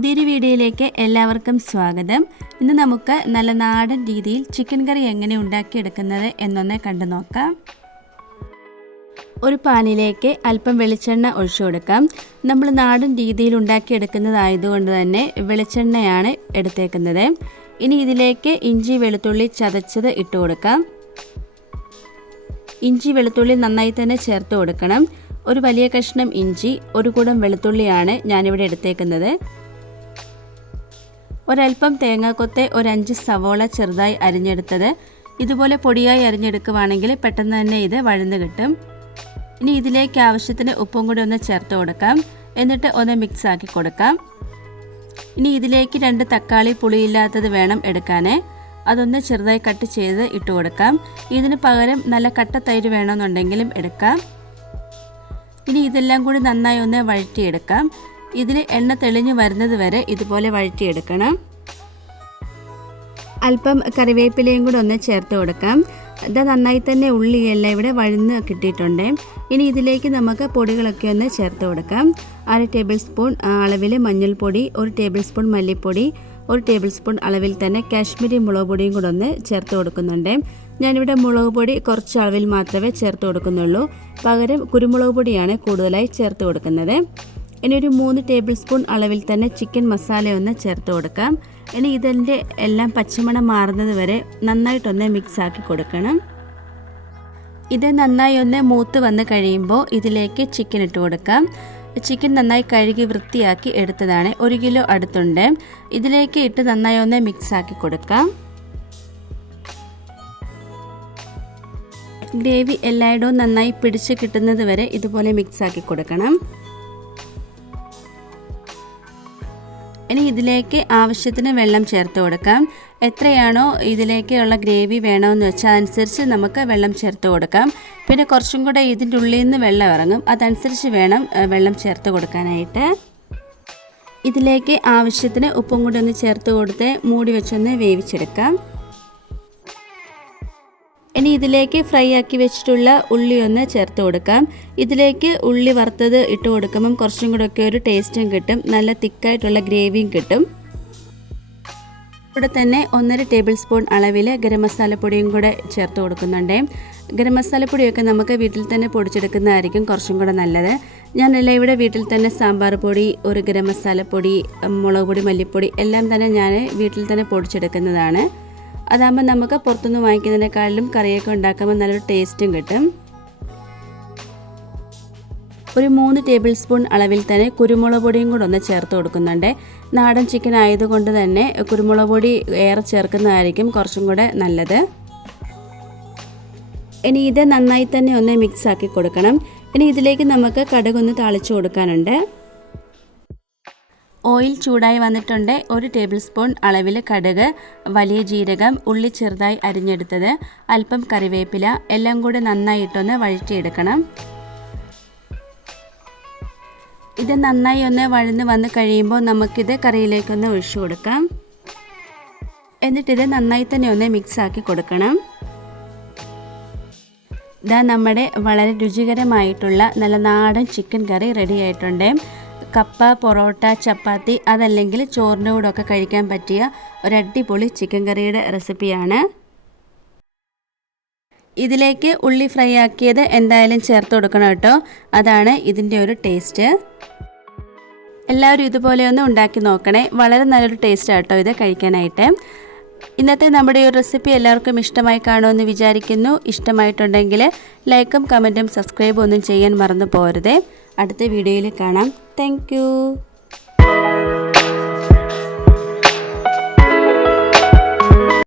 പുതിയൊരു വീഡിയോയിലേക്ക് എല്ലാവർക്കും സ്വാഗതം. ഇന്ന് നമുക്ക് നല്ല നാടൻ രീതിയിൽ ചിക്കൻ കറി എങ്ങനെ ഉണ്ടാക്കിയെടുക്കുന്നത് എന്നൊന്ന് കണ്ടു നോക്കാം. ഒരു പാനിലേക്ക് അല്പം വെളിച്ചെണ്ണ ഒഴിച്ചു കൊടുക്കാം. നമ്മൾ നാടൻ രീതിയിൽ ഉണ്ടാക്കിയെടുക്കുന്നതായതുകൊണ്ട് തന്നെ വെളിച്ചെണ്ണയാണ് എടുത്തേക്കുന്നത്. ഇനി ഇതിലേക്ക് ഇഞ്ചി വെളുത്തുള്ളി ചതച്ചത് ഇട്ട് കൊടുക്കാം. ഇഞ്ചി വെളുത്തുള്ളി നന്നായി തന്നെ ചേർത്ത് കൊടുക്കണം. ഒരു വലിയ കഷ്ണം ഇഞ്ചി, ഒരു കൂടം വെളുത്തുള്ളിയാണ് ഞാനിവിടെ എടുത്തേക്കുന്നത്. ഒരൽപ്പം തേങ്ങാക്കൊത്ത്, ഒരു 5 സവോള ചെറുതായി അരിഞ്ഞെടുത്തത്. ഇതുപോലെ പൊടിയായി അരിഞ്ഞെടുക്കുവാണെങ്കിൽ പെട്ടെന്ന് തന്നെ ഇത് വഴന്ന് കിട്ടും. ഇനി ഇതിലേക്ക് ആവശ്യത്തിന് ഉപ്പും കൂടി ഒന്ന് ചേർത്ത് കൊടുക്കാം. എന്നിട്ട് ഒന്ന് മിക്സ് ആക്കി കൊടുക്കാം. ഇനി ഇതിലേക്ക് 2 തക്കാളി പുളിയില്ലാത്തത് വേണം എടുക്കാൻ. അതൊന്ന് ചെറുതായി കട്ട് ചെയ്ത് ഇട്ട് കൊടുക്കാം. ഇതിന് പകരം നല്ല കട്ട തൈര് വേണമെന്നുണ്ടെങ്കിലും എടുക്കാം. ഇനി ഇതെല്ലാം കൂടി നന്നായി ഒന്ന് വഴറ്റിയെടുക്കാം. ഇതിൽ എണ്ണ തെളിഞ്ഞു വരുന്നത് വരെ ഇതുപോലെ വഴറ്റിയെടുക്കണം. അല്പം കറിവേപ്പിലയും കൂടി ഒന്ന് ചേർത്ത് കൊടുക്കാം. ഇത് നന്നായി തന്നെ ഉള്ളിയെല്ലാം ഇവിടെ വഴന്ന് കിട്ടിയിട്ടുണ്ട്. ഇനി ഇതിലേക്ക് നമുക്ക് പൊടികളൊക്കെ ഒന്ന് ചേർത്ത് കൊടുക്കാം. 1/2 ടേബിൾ സ്പൂൺ അളവിൽ മഞ്ഞൾപ്പൊടി, 1 ടേബിൾ സ്പൂൺ മല്ലിപ്പൊടി, 1 ടേബിൾ സ്പൂൺ അളവിൽ തന്നെ കാശ്മീരി മുളക് പൊടിയും കൂടെ ഒന്ന് ചേർത്ത് കൊടുക്കുന്നുണ്ട്. ഞാനിവിടെ മുളക് പൊടി കുറച്ച് അളവിൽ മാത്രമേ ചേർത്ത് കൊടുക്കുന്നുള്ളൂ. പകരം കുരുമുളക് പൊടിയാണ് കൂടുതലായി ചേർത്ത് കൊടുക്കുന്നത്. ഇനി ഒരു 3 ടേബിൾ സ്പൂൺ അളവിൽ തന്നെ ചിക്കൻ മസാല ഒന്ന് ചേർത്ത് കൊടുക്കാം. ഇനി ഇതിൻ്റെ എല്ലാം പച്ചമണം മാറുന്നത് വരെ നന്നായിട്ടൊന്ന് മിക്സ് ആക്കി കൊടുക്കണം. ഇത് നന്നായി ഒന്ന് മൂത്ത് വന്ന് കഴിയുമ്പോൾ ഇതിലേക്ക് ചിക്കൻ ഇട്ട് കൊടുക്കാം. ചിക്കൻ നന്നായി കഴുകി വൃത്തിയാക്കി എടുത്തതാണ്. 1 കിലോ അടുത്തുണ്ട്. ഇതിലേക്ക് ഇട്ട് നന്നായി ഒന്ന് മിക്സ് ആക്കി കൊടുക്കാം. ഗ്രേവി എല്ലായിടവും നന്നായി പിടിച്ച് കിട്ടുന്നത് വരെ ഇതുപോലെ മിക്സ് ആക്കി കൊടുക്കണം. ഇനി ഇതിലേക്ക് ആവശ്യത്തിന് വെള്ളം ചേർത്ത് കൊടുക്കാം. എത്രയാണോ ഇതിലേക്കുള്ള ഗ്രേവി വേണമെന്ന് വെച്ചാൽ അതനുസരിച്ച് നമുക്ക് വെള്ളം ചേർത്ത് കൊടുക്കാം. പിന്നെ കുറച്ചും കൂടെ ഇതിൻ്റെ ഉള്ളിൽ നിന്ന് വെള്ളം ഇറങ്ങും. അതനുസരിച്ച് വേണം വെള്ളം ചേർത്ത് കൊടുക്കാനായിട്ട്. ഇതിലേക്ക് ആവശ്യത്തിന് ഉപ്പും കൂടി ഒന്ന് ചേർത്ത് കൊടുത്ത് മൂടി വെച്ചൊന്ന് വേവിച്ചെടുക്കാം. ഇനി ഇതിലേക്ക് ഫ്രൈ ആക്കി വെച്ചിട്ടുള്ള ഉള്ളി ഒന്ന് ചേർത്ത് കൊടുക്കാം. ഇതിലേക്ക് ഉള്ളി വറുത്തത് ഇട്ട് കൊടുക്കുമ്പം കുറച്ചും കൂടെ ഒക്കെ ഒരു ടേസ്റ്റും കിട്ടും. നല്ല തിക്കായിട്ടുള്ള ഗ്രേവിയും കിട്ടും. ഇവിടെ തന്നെ 1.5 ടേബിൾ സ്പൂൺ അളവിൽ ഗരം മസാലപ്പൊടിയും കൂടെ ചേർത്ത് കൊടുക്കുന്നുണ്ട്. ഗരം മസാലപ്പൊടിയൊക്കെ നമുക്ക് വീട്ടിൽ തന്നെ പൊടിച്ചെടുക്കുന്നതായിരിക്കും കുറച്ചും കൂടെ നല്ലത്. ഞാനെല്ലാം ഇവിടെ വീട്ടിൽ തന്നെ സാമ്പാർ പൊടി, ഒരു ഗരം മസാലപ്പൊടി, മുളക് പൊടി, മല്ലിപ്പൊടി എല്ലാം തന്നെ ഞാൻ വീട്ടിൽ തന്നെ പൊടിച്ചെടുക്കുന്നതാണ്. അതാകുമ്പോൾ നമുക്ക് പുറത്തുനിന്ന് വാങ്ങിക്കുന്നതിനേക്കാളും കറിയൊക്കെ ഉണ്ടാക്കുമ്പോൾ നല്ലൊരു ടേസ്റ്റും കിട്ടും. ഒരു 3 ടേബിൾ സ്പൂൺ അളവിൽ തന്നെ കുരുമുളക് പൊടിയും കൂടെ ഒന്ന് ചേർത്ത് കൊടുക്കുന്നുണ്ട്. നാടൻ ചിക്കൻ ആയതുകൊണ്ട് തന്നെ കുരുമുളക് പൊടി ഏറെ ചേർക്കുന്നതായിരിക്കും കുറച്ചും കൂടെ നല്ലത്. ഇനി ഇത് നന്നായി തന്നെ ഒന്ന് മിക്സ് ആക്കി കൊടുക്കണം. ഇനി ഇതിലേക്ക് നമുക്ക് കടുകൊന്ന് താളിച്ചു കൊടുക്കാനുണ്ട്. ഓയിൽ ചൂടായി വന്നിട്ടുണ്ട്. 1 ടേബിൾ സ്പൂൺ അളവിൽ കടുക്, വലിയ ജീരകം, ഉള്ളി ചെറുതായി അരിഞ്ഞെടുത്തത്, അല്പം കറിവേപ്പില എല്ലാം കൂടി നന്നായിട്ടൊന്ന് വഴറ്റിയെടുക്കണം. ഇത് നന്നായി ഒന്ന് വഴന്ന് വന്ന് കഴിയുമ്പോൾ നമുക്കിത് കറിയിലേക്കൊന്ന് ഒഴിച്ചു കൊടുക്കാം. എന്നിട്ടിത് നന്നായി തന്നെ ഒന്ന് മിക്സ് ആക്കി കൊടുക്കണം. ഇതാ നമ്മുടെ വളരെ രുചികരമായിട്ടുള്ള നല്ല നാടൻ ചിക്കൻ കറി റെഡി ആയിട്ടുണ്ട്. കപ്പ, പൊറോട്ട, ചപ്പാത്തി അതല്ലെങ്കിൽ ചോറിൻ്റെ കൂടെ ഒക്കെ കഴിക്കാൻ പറ്റിയ ഒരു അടിപൊളി ചിക്കൻ കറിയുടെ റെസിപ്പിയാണ്. ഇതിലേക്ക് ഉള്ളി ഫ്രൈ ആക്കിയത് എന്തായാലും ചേർത്ത് കൊടുക്കണം കേട്ടോ. അതാണ് ഇതിൻ്റെ ഒരു ടേസ്റ്റ്. എല്ലാവരും ഇതുപോലെ ഒന്ന് ഉണ്ടാക്കി നോക്കണേ. വളരെ നല്ലൊരു ടേസ്റ്റ് ആട്ടോ ഇത് കഴിക്കാനായിട്ട്. ഇന്നത്തെ നമ്മുടെ ഈ റെസിപ്പി എല്ലാവർക്കും ഇഷ്ടമായി കാണുമെന്ന് വിചാരിക്കുന്നു. ഇഷ്ടമായിട്ടുണ്ടെങ്കിൽ ലൈക്കും കമൻറ്റും സബ്സ്ക്രൈബും ഒന്നും ചെയ്യാൻ മറന്നു പോകരുതേ. അടുത്ത വീഡിയോയിൽ കാണാം. Thank you.